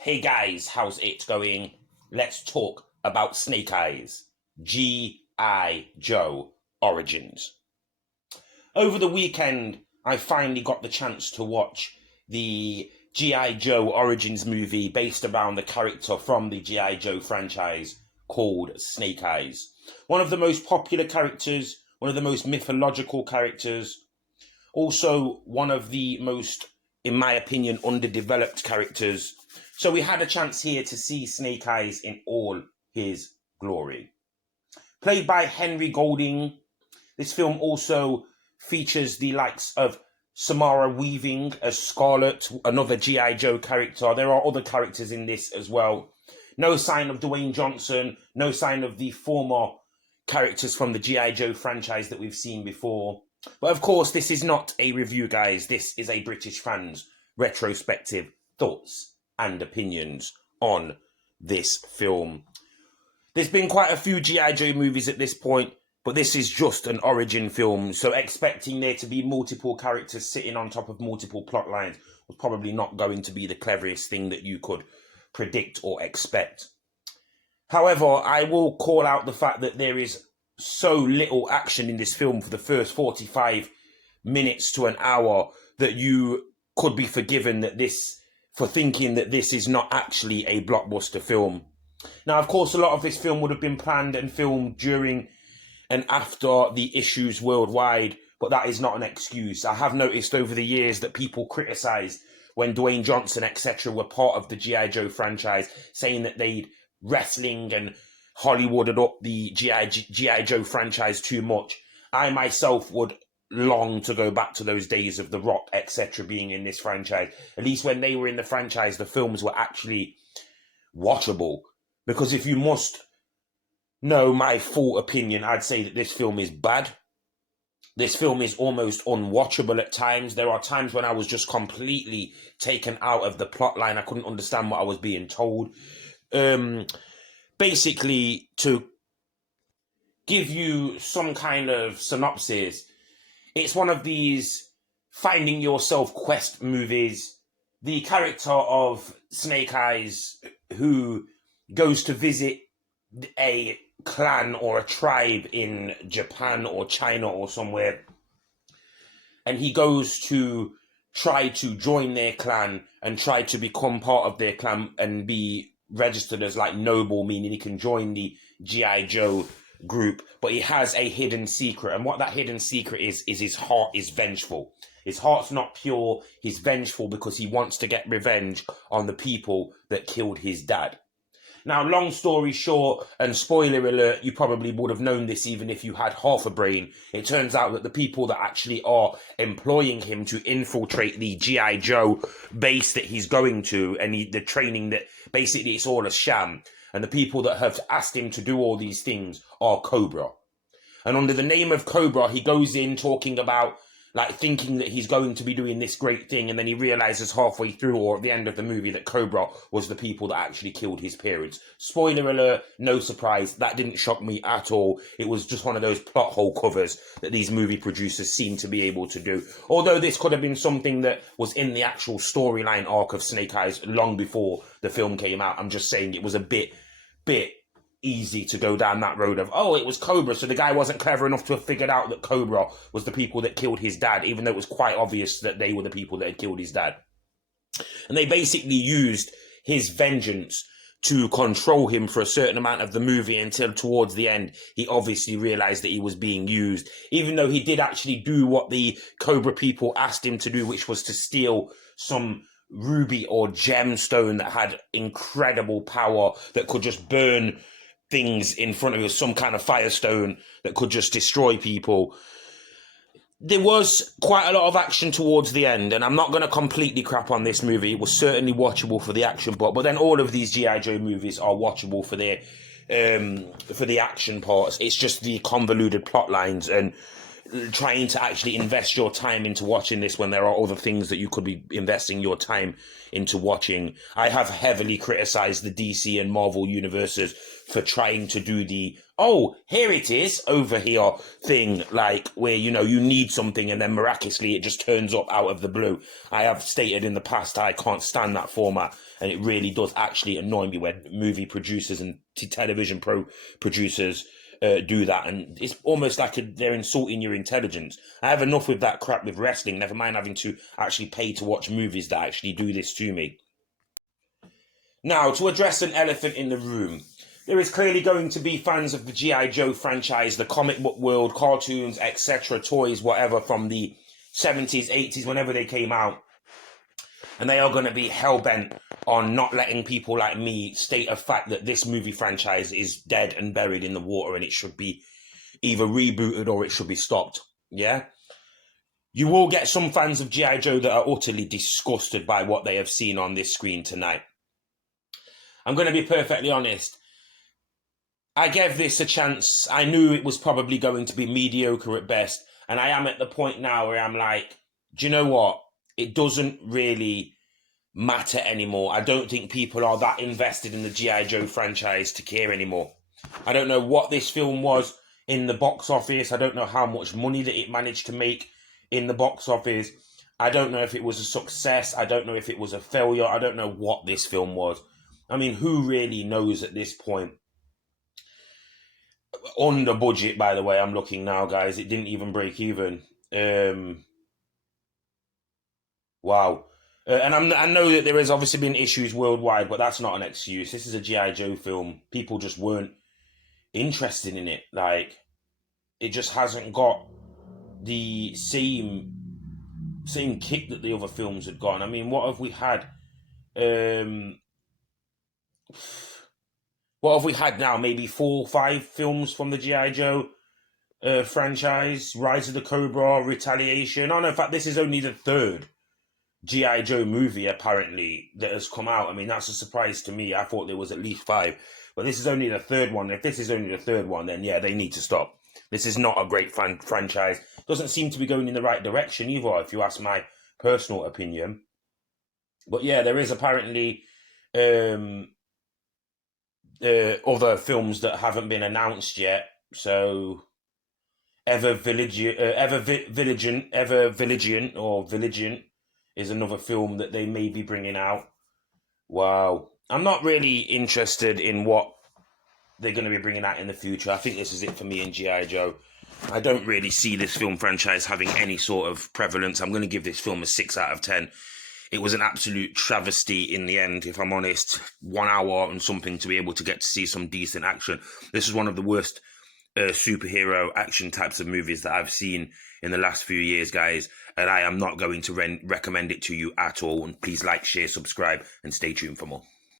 Hey guys, how's it going? Let's talk about Snake Eyes, G.I. Joe Origins. Over the weekend, I finally got the chance to watch the G.I. Joe Origins movie based around the character from the G.I. Joe franchise called Snake Eyes. One of the most popular characters, one of the most mythological characters, also one of the most, in my opinion, underdeveloped characters. So we had a chance here to see Snake Eyes in all his glory. Played by Henry Golding, this film also features the likes of Samara Weaving as Scarlet, another G.I. Joe character. There are other characters in this as well. No sign of Dwayne Johnson, no sign of the former characters from the G.I. Joe franchise that we've seen before. But of course, this is not a review, guys. This is a British fans' retrospective thoughts and opinions on this film. There's been quite a few G.I. Joe movies at this point, but this is just an origin film, so expecting there to be multiple characters sitting on top of multiple plot lines was probably not going to be the cleverest thing that you could predict or expect. However, I will call out the fact that there is so little action in this film for the first 45 minutes to an hour that you could be forgiven for thinking that this is not actually a blockbuster film. Now, of course, a lot of this film would have been planned and filmed during and after the issues worldwide, but that is not an excuse. I have noticed over the years that people criticise when Dwayne Johnson, etc., were part of the G.I. Joe franchise, saying that they'd wrestling and Hollywooded up the G.I. Joe franchise too much. I myself would long to go back to those days of The Rock, etc., being in this franchise. At least when they were in the franchise, the films were actually watchable. Because if you must know my full opinion, I'd say that this film is bad. This film is almost unwatchable at times. There are times when I was just completely taken out of the plot line. I couldn't understand what I was being told. Basically, to give you some kind of synopsis, it's one of these finding yourself quest movies. The character of Snake Eyes, who goes to visit a clan or a tribe in Japan or China or somewhere, and he goes to try to join their clan and try to become part of their clan and be registered as like noble, meaning he can join the G.I. Joe group, but he has a hidden secret, and what that hidden secret is his heart is vengeful. His heart's not pure, he's vengeful because he wants to get revenge on the people that killed his dad. Now, long story short, and spoiler alert, you probably would have known this even if you had half a brain. It turns out that the people that actually are employing him to infiltrate the G.I. Joe base that he's going to, and the training, that basically it's all a sham. And the people that have asked him to do all these things are Cobra. And under the name of Cobra, he goes in talking about, like, thinking that he's going to be doing this great thing, and then he realizes halfway through or at the end of the movie that Cobra was the people that actually killed his parents. Spoiler alert, no surprise, that didn't shock me at all. It was just one of those plot hole covers that these movie producers seem to be able to do. Although this could have been something that was in the actual storyline arc of Snake Eyes long before the film came out. I'm just saying it was a bit easy to go down that road of, oh, it was Cobra, so the guy wasn't clever enough to have figured out that Cobra was the people that killed his dad, even though it was quite obvious that they were the people that had killed his dad. And they basically used his vengeance to control him for a certain amount of the movie until towards the end, he obviously realized that he was being used, even though he did actually do what the Cobra people asked him to do, which was to steal some ruby or gemstone that had incredible power that could just burn things in front of you, some kind of firestone that could just destroy people. There was quite a lot of action towards the end, and I'm not going to completely crap on this movie. It was certainly watchable for the action part, but then all of these G.I. Joe movies are watchable for their for the action parts. It's just the convoluted plot lines and trying to actually invest your time into watching this when there are other things that you could be investing your time into watching. I have heavily criticized the DC and Marvel universes for trying to do the, oh, here it is over here thing, like where, you know, you need something and then miraculously it just turns up out of the blue. I have stated in the past I can't stand that format, and it really does actually annoy me when movie producers and television producers do that, and it's almost like they're insulting your intelligence. I have enough with that crap with wrestling, never mind having to actually pay to watch movies that actually do this to me. Now, to address an elephant in the room, there is clearly going to be fans of the G.I. Joe franchise, the comic book world, cartoons, etc., toys, whatever, from the 70s, 80s, whenever they came out, and they are going to be hell-bent on not letting people like me state a fact that this movie franchise is dead and buried in the water and it should be either rebooted or it should be stopped. Yeah? You will get some fans of G.I. Joe that are utterly disgusted by what they have seen on this screen tonight. I'm going to be perfectly honest. I gave this a chance. I knew it was probably going to be mediocre at best. And I am at the point now where I'm like, do you know what? It doesn't really matter anymore. I don't think people are that invested in the G.I. Joe franchise to care anymore. I don't know what this film was in the box office. I don't know how much money that it managed to make in the box office. I don't know if it was a success. I don't know if it was a failure. I don't know what this film was. I mean, who really knows at this point? Under budget, by the way, I'm looking now, guys. It didn't even break even. Wow. And I know that there has obviously been issues worldwide, but that's not an excuse. This is a G.I. Joe film. People just weren't interested in it. Like, it just hasn't got the same kick that the other films had got. I mean, what have we had? What have we had now? Maybe 4 or 5 films from the G.I. Joe franchise. Rise of the Cobra, Retaliation. Oh no, in fact, this is only the 3rd G.I. Joe movie, apparently, that has come out. I mean, that's a surprise to me. I thought there was at least 5. But this is only the 3rd one. If this is only the 3rd one, then yeah, they need to stop. This is not a great franchise. Doesn't seem to be going in the right direction either, if you ask my personal opinion. But yeah, there is apparently other films that haven't been announced yet. So Ever Vigilant is another film that they may be bringing out. Wow. I'm not really interested in what they're going to be bringing out in the future. I think this is it for me in G.I. Joe. I don't really see this film franchise having any sort of prevalence. I'm going to give this film a 6 out of 10. It was an absolute travesty in the end, if I'm honest. 1 hour and something to be able to get to see some decent action. This is one of the worst superhero action types of movies that I've seen in the last few years, guys, and I am not going to recommend it to you at all. And please like, share, subscribe, and stay tuned for more.